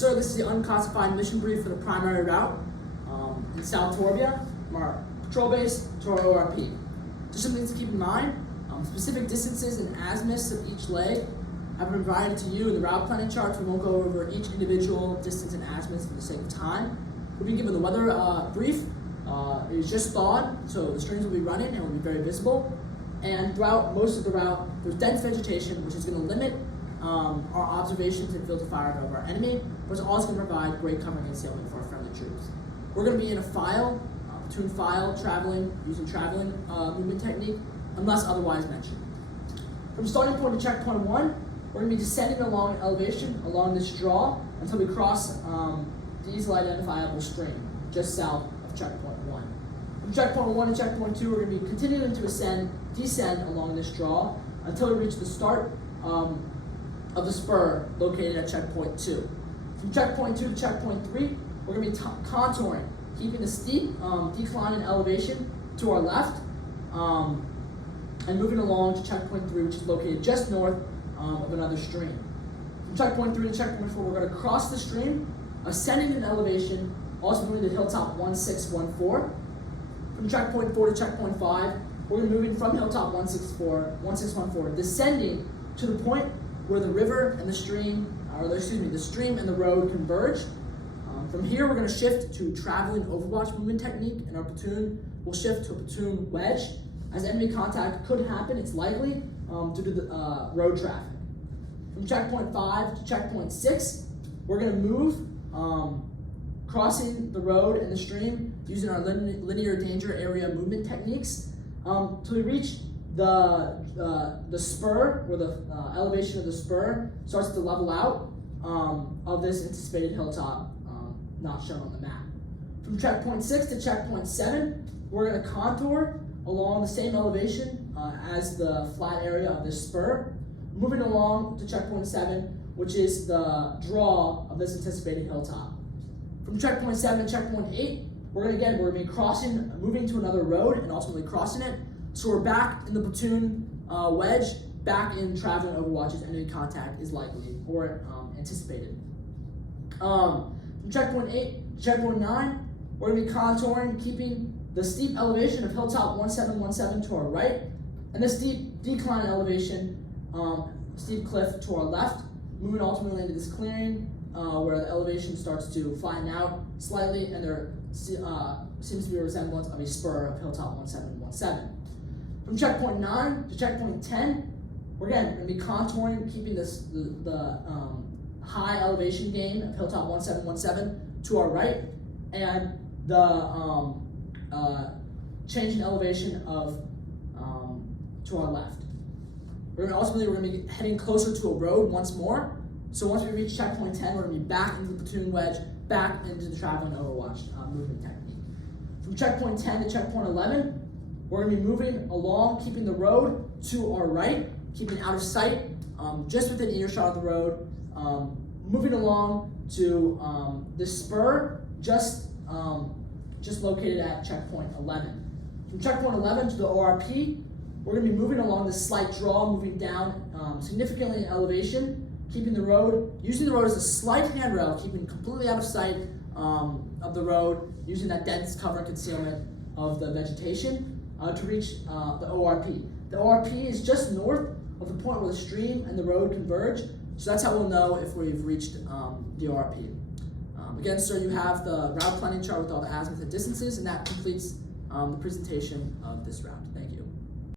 Sir, this is the unclassified mission brief for the primary route in South Torbia, from our patrol base to our ORP. Just some things to keep in mind. Specific distances and azimuths of each leg have been provided to you in the route planning charts. We won't go over each individual distance and azimuths for the sake of time. We'll be given the weather brief. It is just thawed, so the streams will be running and will be very visible. And throughout most of the route, there's dense vegetation, which is going to limit our observations and field of fire of our enemy, but it's also going to provide great covering and concealment for our friendly troops. We're going to be in a file, platoon file, using traveling movement technique, unless otherwise mentioned. From starting point to checkpoint 1, we're going to be descending along an elevation along this draw until we cross the easily identifiable stream just south of checkpoint 1. From checkpoint 1 to checkpoint 2, we're going to be continuing to descend along this draw until we reach the start of the spur located at checkpoint 2. From checkpoint 2 to checkpoint 3, we're going to be contouring, keeping the steep decline in elevation to our left, and moving along to checkpoint 3, which is located just north of another stream. From checkpoint 3 to checkpoint 4, we're going to cross the stream, ascending in elevation, also moving to hilltop 1614. From checkpoint 4 to checkpoint 5, we're moving from hilltop 1614, descending to the point where the river and the stream, the stream and the road converge. From here, we're going to shift to traveling overwatch movement technique, and our platoon will shift to a platoon wedge. As enemy contact could happen, it's likely due to the road traffic. From checkpoint 5 to checkpoint 6, we're going to move, crossing the road and the stream using our linear danger area movement techniques till we reach the spur, where the elevation of the spur starts to level out of this anticipated hilltop not shown on the map. From checkpoint 6 to checkpoint 7, we're going to contour along the same elevation as the flat area of this spur, moving along to checkpoint 7, which is the draw of this anticipated hilltop. From checkpoint 7 to checkpoint 8, we're going to be crossing, moving to another road and ultimately crossing it. So we're back in the platoon wedge, back in traveling overwatch as enemy contact is likely or anticipated. From checkpoint 8 to checkpoint 9, we're going to be contouring, keeping the steep elevation of hilltop 1717 to our right, and the steep decline elevation, steep cliff to our left, moving ultimately into this clearing where the elevation starts to flatten out slightly, and there seems to be a resemblance of a spur of hilltop 1717. From checkpoint 9 to checkpoint 10, we're going to be contouring, keeping the high elevation gain of hilltop 1717 to our right, and the change in elevation of to our left. We're going to be heading closer to a road once more. So once we reach checkpoint 10, we're going to be back into the platoon wedge, back into the traveling overwatch movement technique. From checkpoint 10 to checkpoint 11, we're going to be moving along, keeping the road to our right, keeping out of sight, just within earshot of the road, moving along to this spur, just located at checkpoint 11. From checkpoint 11 to the ORP, we're going to be moving along this slight draw, moving down significantly in elevation, keeping the road, using the road as a slight handrail, keeping completely out of sight of the road, using that dense cover and concealment of the vegetation to reach the ORP. The ORP is just north of the point where the stream and the road converge, so that's how we'll know if we've reached the ORP. Again, sir, you have the route planning chart with all the azimuth and distances, and that completes the presentation of this route. Thank you.